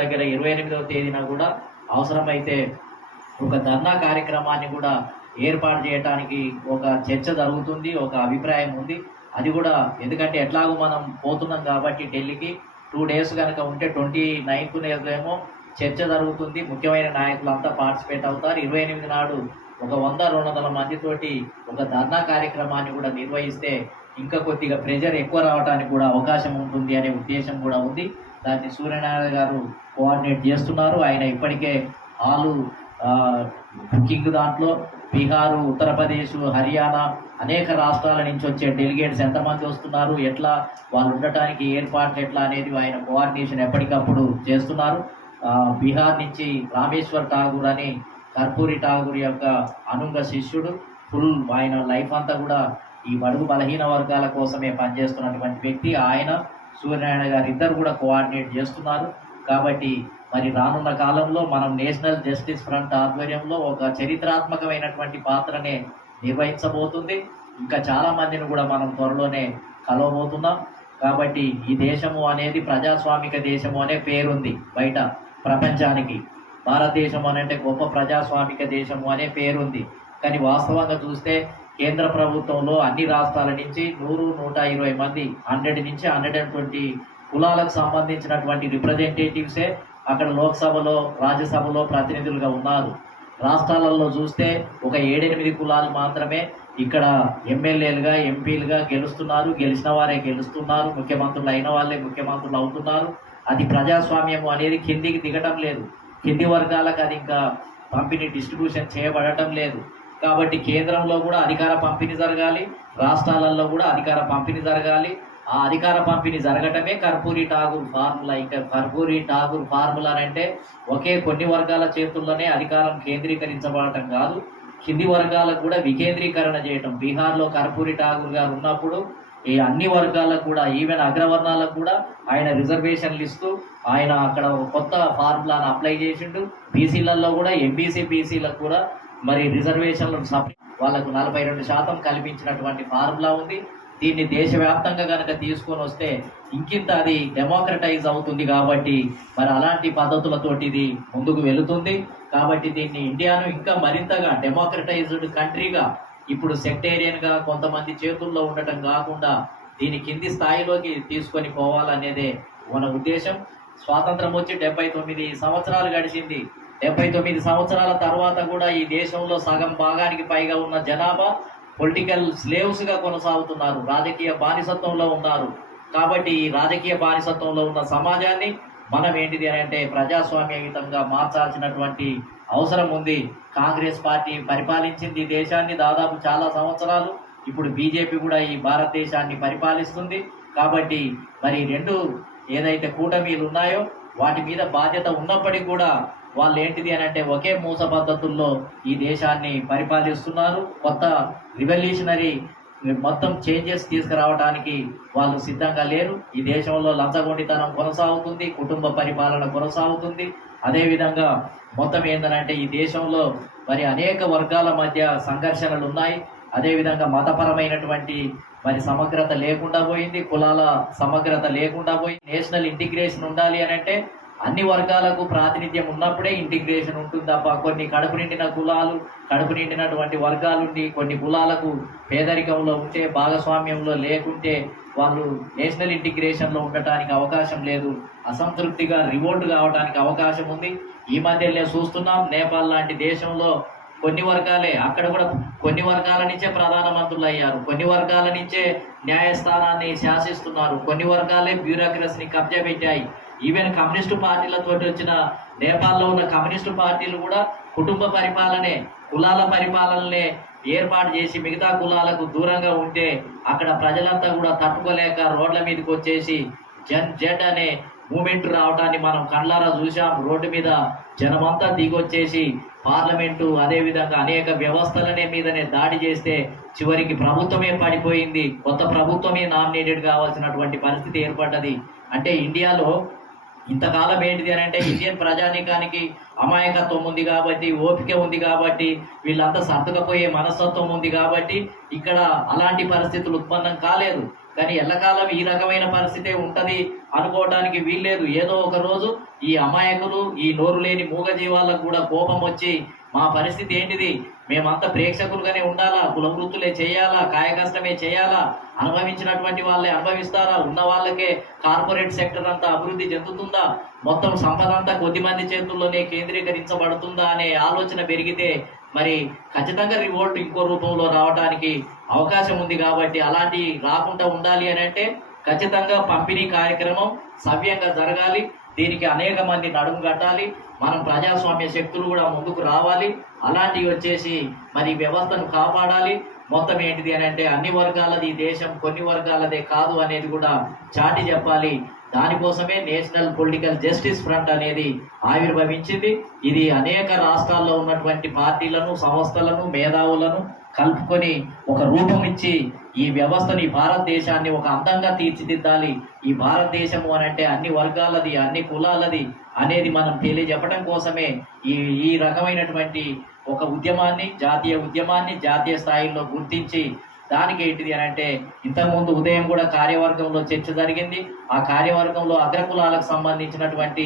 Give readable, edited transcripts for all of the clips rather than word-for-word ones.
దగ్గర 28వ తేదీన కూడా అవసరమైతే ఒక ధర్నా కార్యక్రమాన్ని కూడా ఏర్పాటు చేయడానికి ఒక చర్చ జరుగుతుంది, ఒక అభిప్రాయం ఉంది. అది కూడా ఎందుకంటే ఎట్లాగో మనం పోతున్నాం కాబట్టి ఢిల్లీకి 2 డేస్ కనుక ఉంటే 29th ఏమో చర్చ జరుగుతుంది. ముఖ్యమైన నాయకులంతా పార్టిసిపేట్ అవుతారు. 28 నాడు ఒక 100-200 మందితోటి ఒక ధర్నా కార్యక్రమాన్ని కూడా నిర్వహిస్తే ఇంకా కొద్దిగా ప్రెజర్ ఎక్కువ రావడానికి కూడా అవకాశం ఉంటుంది అనే ఉద్దేశం కూడా ఉంది. దాన్ని సూర్యనారాయణ గారు కోఆర్డినేట్ చేస్తున్నారు. ఆయన ఇప్పటికే హాలు బుకింగ్ దాంట్లో బీహారు, ఉత్తరప్రదేశ్, హర్యానా అనేక రాష్ట్రాల నుంచి వచ్చే డెలిగేట్స్ ఎంతమంది వస్తున్నారు, ఎట్లా వాళ్ళు ఉండటానికి ఏర్పాట్లు ఎట్లా అనేది ఆయన కోఆర్డినేషన్ ఎప్పటికప్పుడు చేస్తున్నారు. బీహార్ నుంచి రామేశ్వర్ ఠాగూర్ అని కర్పూరి ఠాగూర్ యొక్క అనుంగ శిష్యుడు. ఫుల్ ఆయన లైఫ్ అంతా కూడా ఈ బడుగు బలహీన వర్గాల కోసమే పనిచేస్తున్నటువంటి వ్యక్తి. ఆయన సూర్యనారాయణ గారు ఇద్దరు కూడా కోఆర్డినేట్ చేస్తున్నారు. కాబట్టి మరి రానున్న కాలంలో మనం నేషనల్ జస్టిస్ ఫ్రంట్ ఆధ్వర్యంలో ఒక చరిత్రాత్మకమైనటువంటి పాత్రనే నిర్వహించబోతుంది. ఇంకా చాలామందిని కూడా మనం త్వరలోనే కలవబోతున్నాం. కాబట్టి ఈ దేశము అనేది ప్రజాస్వామిక దేశము అనే పేరుంది బయట ప్రపంచానికి. భారతదేశం అంటే గొప్ప ప్రజాస్వామిక దేశము అనే పేరుంది. కానీ వాస్తవంగా చూస్తే కేంద్ర ప్రభుత్వంలో అన్ని రాష్ట్రాల నుంచి 100-120 మంది 100 నుంచి 120 కులాలకు సంబంధించినటువంటి రిప్రజెంటేటివ్సే అక్కడ లోక్సభలో, రాజ్యసభలో ప్రతినిధులుగా ఉన్నారు. రాష్ట్రాలలో చూస్తే ఒక 7-8 కులాలు మాత్రమే ఇక్కడ ఎమ్మెల్యేలుగా, ఎంపీలుగా గెలుస్తున్నారు. గెలిచిన వారే గెలుస్తున్నారు. ముఖ్యమంత్రులు అయిన వాళ్ళే ముఖ్యమంత్రులు అవుతున్నారు. అది ప్రజాస్వామ్యం అనేది కిందికి దిగటం లేదు. కింది వర్గాలకు అది ఇంకా పంపిణీ డిస్ట్రిబ్యూషన్ చేయబడటం లేదు. కాబట్టి కేంద్రంలో కూడా అధికార పంపిణీ జరగాలి, రాష్ట్రాలలో కూడా అధికార పంపిణీ జరగాలి. ఆ అధికార పంపిణీ జరగటమే కర్పూరి ఠాగూర్ ఫార్ములా. ఇంకా కర్పూరి ఠాగూర్ ఫార్ములా అంటే ఒకే కొన్ని వర్గాల చేతుల్లోనే అధికారం కేంద్రీకరించబడటం కాదు, కింది వర్గాలకు కూడా వికేంద్రీకరణ చేయటం. బీహార్లో కర్పూరి ఠాగూర్ గారు ఉన్నప్పుడు ఈ అన్ని వర్గాలకు కూడా, ఈవెన్ అగ్రవర్ణాలకు కూడా ఆయన రిజర్వేషన్లు ఇస్తూ ఆయన అక్కడ ఒక కొత్త ఫార్ములాను అప్లై చేసిండు. బీసీలలో కూడా ఎంబీసీ బీసీలకు కూడా మరి రిజర్వేషన్లు వాళ్ళకు 42% కల్పించినటువంటి ఫార్ములా ఉంది. దీన్ని దేశవ్యాప్తంగా కనుక తీసుకొని వస్తే ఇంకింత అది డెమోక్రటైజ్ అవుతుంది. కాబట్టి మరి అలాంటి పద్ధతులతోటి ఇది ముందుకు వెళుతుంది. కాబట్టి దీన్ని ఇండియాను ఇంకా మరింతగా డెమోక్రటైజ్డ్ కంట్రీగా, ఇప్పుడు సెక్టేరియన్గా కొంతమంది చేతుల్లో ఉండటం కాకుండా దీని కింది స్థాయిలోకి తీసుకొని పోవాలనేదే మన ఉద్దేశం. స్వాతంత్రం వచ్చి 79 సంవత్సరాలు గడిచింది. 79 సంవత్సరాల తర్వాత కూడా ఈ దేశంలో సగం భాగానికి పైగా ఉన్న జనాభా పొలిటికల్ స్లేవ్స్గా కొనసాగుతున్నారు, రాజకీయ బానిసత్వంలో ఉన్నారు. కాబట్టి ఈ రాజకీయ బానిసత్వంలో ఉన్న సమాజాన్ని మనం ఏంటిది అని అంటే ప్రజాస్వామ్యయుతంగా మార్చాల్సినటువంటి అవసరం ఉంది. కాంగ్రెస్ పార్టీ పరిపాలించింది దేశాన్ని దాదాపు చాలా సంవత్సరాలు. ఇప్పుడు బీజేపీ కూడా ఈ భారతదేశాన్ని పరిపాలిస్తుంది. కాబట్టి మరి రెండు ఏదైతే కూటమీలు ఉన్నాయో వాటి మీద బాధ్యత ఉన్నప్పటికీ కూడా వాళ్ళు ఏంటిది అని అంటే ఒకే మూస పద్ధతుల్లో ఈ దేశాన్ని పరిపాలిస్తున్నారు. కొత్త రివల్యూషనరీ మొత్తం చేంజెస్ తీసుకురావడానికి వాళ్ళు సిద్ధంగా లేరు. ఈ దేశంలో లంచగొండితనం కొనసాగుతుంది, కుటుంబ పరిపాలన కొనసాగుతుంది. అదేవిధంగా మొత్తం ఏంటంటే ఈ దేశంలో మరి అనేక వర్గాల మధ్య సంఘర్షణలు ఉన్నాయి. అదేవిధంగా మతపరమైనటువంటి మరి సమగ్రత లేకుండా పోయింది, కులాల సమగ్రత లేకుండా పోయింది. నేషనల్ ఇంటిగ్రేషన్ ఉండాలి అని అంటే అన్ని వర్గాలకు ప్రాతినిధ్యం ఉన్నప్పుడే ఇంటిగ్రేషన్ ఉంటుంది తప్ప కొన్ని కడుపు నిండిన కులాలు, కడుపు నిండినటువంటి వర్గాలుండి కొన్ని కులాలకు పేదరికంలో ఉంటే, భాగస్వామ్యంలో లేకుంటే వాళ్ళు నేషనల్ ఇంటిగ్రేషన్లో ఉండటానికి అవకాశం లేదు. అసంతృప్తిగా రివోల్ట్ కావడానికి అవకాశం ఉంది. ఈ మధ్యలో చూస్తున్నాం, నేపాల్ లాంటి దేశంలో కొన్ని వర్గాలే, అక్కడ కూడా కొన్ని వర్గాల నుంచే ప్రధానమంత్రులు అయ్యారు, కొన్ని వర్గాల నుంచే న్యాయస్థానాన్ని శాసిస్తున్నారు, కొన్ని వర్గాలే బ్యూరోక్రసీని కబ్జా పెట్టాయి. ఈవెన్ కమ్యూనిస్టు పార్టీలతో వచ్చిన నేపాల్లో ఉన్న కమ్యూనిస్టు పార్టీలు కూడా కుటుంబ పరిపాలనే, కులాల పరిపాలననే ఏర్పాటు చేసి మిగతా కులాలకు దూరంగా ఉంటే అక్కడ ప్రజలంతా కూడా తట్టుకోలేక రోడ్ల మీదకి వచ్చేసి జెడ్ అనే మూమెంట్ రావడాన్ని మనం కళ్ళారా చూసాం. రోడ్డు మీద జనమంతా దిగొచ్చేసి పార్లమెంటు అదేవిధంగా అనేక వ్యవస్థలనే మీదనే దాడి చేస్తే చివరికి ప్రభుత్వమే పడిపోయింది. కొత్త ప్రభుత్వమే నామినేటెడ్ కావాల్సినటువంటి పరిస్థితి ఏర్పడ్డది. అంటే ఇండియాలో ఇంతకాలం ఏంటిది అని అంటే ఇండియన్ ప్రజానీకానికి అమాయకత్వం ఉంది కాబట్టి, ఓపిక ఉంది కాబట్టి, వీళ్ళంతా సర్దుకపోయే మనస్తత్వం ఉంది కాబట్టి ఇక్కడ అలాంటి పరిస్థితులు ఉత్పన్నం కాలేదు. కానీ ఎల్లకాలం ఈ రకమైన పరిస్థితే ఉంటది అనుకోవడానికి వీల్లేదు. ఏదో ఒక రోజు ఈ అమాయకులు, ఈ నోరు లేని మూగ జీవాలకు కూడా కోపం వచ్చి మా పరిస్థితి ఏంటిది, మేమంతా ప్రేక్షకులుగానే ఉండాలా, కుల వృత్తులే చేయాలా, కాయకష్టమే చేయాలా, అనుభవించినటువంటి వాళ్ళే అనుభవిస్తారా, ఉన్న వాళ్ళకే కార్పొరేట్ సెక్టర్ అంతా అభివృద్ధి చెందుతుందా, మొత్తం సంపద అంతా కొద్దిమంది చేతుల్లోనే కేంద్రీకరించబడుతుందా అనే ఆలోచన పెరిగితే మరి ఖచ్చితంగా రివోల్ట్ ఇంకో రూపంలో రావడానికి అవకాశం ఉంది. కాబట్టి అలాంటి రాకుండా ఉండాలి అని అంటే ఖచ్చితంగా పంపిణీ కార్యక్రమం సవ్యంగా జరగాలి. దీనికి అనేక మంది నడుము కట్టాలి. మనం ప్రజాస్వామ్య శక్తులు కూడా ముందుకు రావాలి. అలాంటివి వచ్చేసి మరి వ్యవస్థను కాపాడాలి. మొత్తం ఏంటిది అని అంటే అన్ని వర్గాలది ఈ దేశం, కొన్ని వర్గాలదే కాదు అనేది కూడా చాటి చెప్పాలి. దానికోసమే నేషనల్ పొలిటికల్ జస్టిస్ ఫ్రంట్ అనేది ఆవిర్భవించింది. ఇది అనేక రాష్ట్రాల్లో ఉన్నటువంటి పార్టీలను, సంస్థలను, మేధావులను కలుపుకొని ఒక రూపం ఇచ్చి ఈ వ్యవస్థను, ఈ భారతదేశాన్ని ఒక అందంగా తీర్చిదిద్దాలి. ఈ భారతదేశము అని అంటే అన్ని వర్గాలది, అన్ని కులాలది అనేది మనం తెలియజెప్పడం కోసమే ఈ రకమైనటువంటి ఒక ఉద్యమాన్ని, జాతీయ ఉద్యమాన్ని జాతీయ స్థాయిలో గుర్తించి దానికి ఏంటిది అని అంటే ఇంతకుముందు ఉదయం కూడా కార్యవర్గంలో చర్చ జరిగింది. ఆ కార్యవర్గంలో అగ్రకులాలకు సంబంధించినటువంటి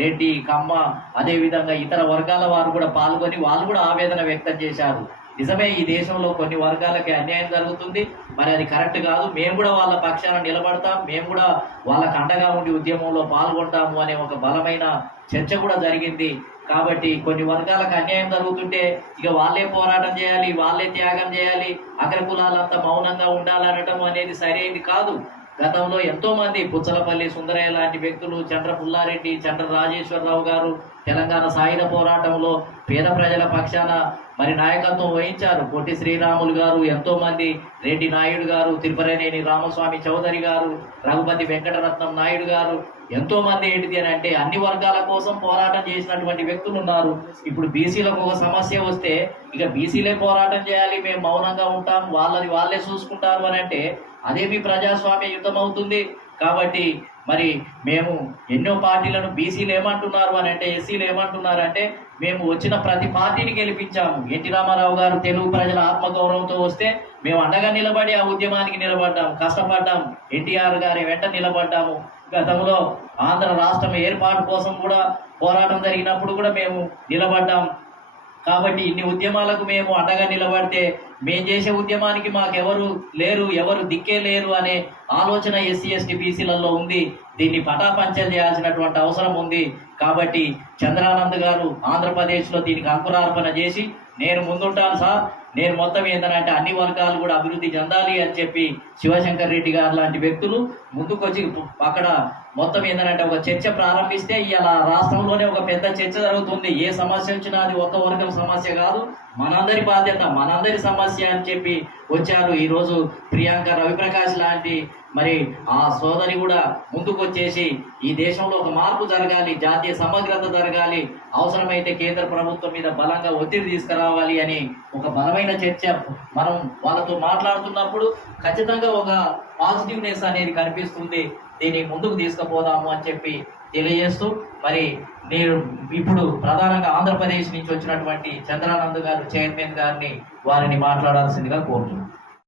రెడ్డి, కమ్మ, అదేవిధంగా ఇతర వర్గాల వారు కూడా పాల్గొని వాళ్ళు కూడా ఆవేదన వ్యక్తం చేశారు. నిజమే, ఈ దేశంలో కొన్ని వర్గాలకి అన్యాయం జరుగుతుంది, మరి అది కరెక్ట్ కాదు, మేము కూడా వాళ్ళ పక్షాన నిలబడతాం, మేము కూడా వాళ్ళకు అండగా ఉండి ఉద్యమంలో పాల్గొంటాము అనే ఒక బలమైన చర్చ కూడా జరిగింది. కాబట్టి కొన్ని వర్గాలకు అన్యాయం జరుగుతుంటే ఇక వాళ్ళే పోరాటం చేయాలి, వాళ్ళే త్యాగం చేయాలి, అగ్రకులాలంతా మౌనంగా ఉండాలనటం అనేది సరైనది కాదు. గతంలో ఎంతో మంది పుచ్చలపల్లి సుందరయ్య లాంటి వ్యక్తులు, చంద్ర పుల్లారెడ్డి, చంద్ర రాజేశ్వరరావు గారు తెలంగాణ సాయుధ పోరాటంలో పేద ప్రజల పక్షాన మరి నాయకత్వం వహించారు. పొట్టి శ్రీరాములు గారు, ఎంతో మంది, రెడ్డి నాయుడు గారు, తిరుపతినేని రామస్వామి చౌదరి గారు, రఘుపతి వెంకటరత్నం నాయుడు గారు, ఎంతో మంది ఏంటిది అని అంటే అన్ని వర్గాల కోసం పోరాటం చేసినటువంటి వ్యక్తులు ఉన్నారు. ఇప్పుడు బీసీలకు ఒక సమస్య వస్తే ఇక బీసీలే పోరాటం చేయాలి, మేము మౌనంగా ఉంటాం, వాళ్ళది వాళ్ళే చూసుకుంటారు అని అంటే అదేమి ప్రజాస్వామ్య యుద్ధం అవుతుంది. కాబట్టి మరి మేము ఎన్నో పార్టీలను, బీసీలు ఏమంటున్నారు అని అంటే, ఎస్సీలు ఏమంటున్నారు అంటే, మేము వచ్చిన ప్రతి పార్టీని గెలిపించాము. ఎన్టీ రామారావు గారు తెలుగు ప్రజల ఆత్మగౌరవంతో వస్తే మేము అండగా నిలబడి ఆ ఉద్యమానికి నిలబడ్డాము, కష్టపడ్డాము, ఎన్టీఆర్ గారి వెంట నిలబడ్డాము. గతంలో ఆంధ్ర రాష్ట్రం ఏర్పాటు కోసం కూడా పోరాటం జరిగినప్పుడు కూడా మేము నిలబడ్డాం. కాబట్టి ఇన్ని ఉద్యమాలకు మేము అండగా నిలబడితే మేము చేసే ఉద్యమానికి మాకెవరు లేరు, ఎవరు దిక్కే లేరు అనే ఆలోచన ఎస్సీ ఎస్టీ బీసీలలో ఉంది. దీన్ని పటాపంచలు చేయాల్సినటువంటి అవసరం ఉంది. కాబట్టి చంద్రానంద్ గారు ఆంధ్రప్రదేశ్లో దీనికి అంకురార్పణ చేసి నేను ముందుంటాను సార్, నేను మొత్తం ఏంటంటే అన్ని వర్గాలు కూడా అభివృద్ధి చెందాలి అని చెప్పి శివశంకర్ రెడ్డి గారు లాంటి వ్యక్తులు ముందుకొచ్చి అక్కడ మొత్తం ఏంటంటే ఒక చర్చ ప్రారంభిస్తే ఇలా రాష్ట్రంలోనే ఒక పెద్ద చర్చ జరుగుతుంది. ఏ సమస్య వచ్చినా అది ఒక వర్గం సమస్య కాదు, మనందరి బాధ్యత, మనందరి సమస్య అని చెప్పి వచ్చారు. ఈరోజు ప్రియాంక రవిప్రకాష్ లాంటి మరి ఆ సోదరి కూడా ముందుకు వచ్చేసి ఈ దేశంలో ఒక మార్పు జరగాలి, జాతీయ సమగ్రత జరగాలి, అవసరమైతే కేంద్ర ప్రభుత్వం మీద బలంగా ఒత్తిడి తీసుకురావాలి అని ఒక బలమైన చర్చ మనం వాళ్ళతో మాట్లాడుతున్నప్పుడు ఖచ్చితంగా ఒక పాజిటివ్నెస్ అనేది కనిపిస్తుంది. దీన్ని ముందుకు తీసుకుపోదాము అని చెప్పి తెలియజేస్తూ మరి నేను ఇప్పుడు ప్రధానంగా ఆంధ్రప్రదేశ్ నుంచి వచ్చినటువంటి చంద్రానంద్ గారు చైర్మన్ గారిని వారిని మాట్లాడాల్సిందిగా కోరుతున్నాను.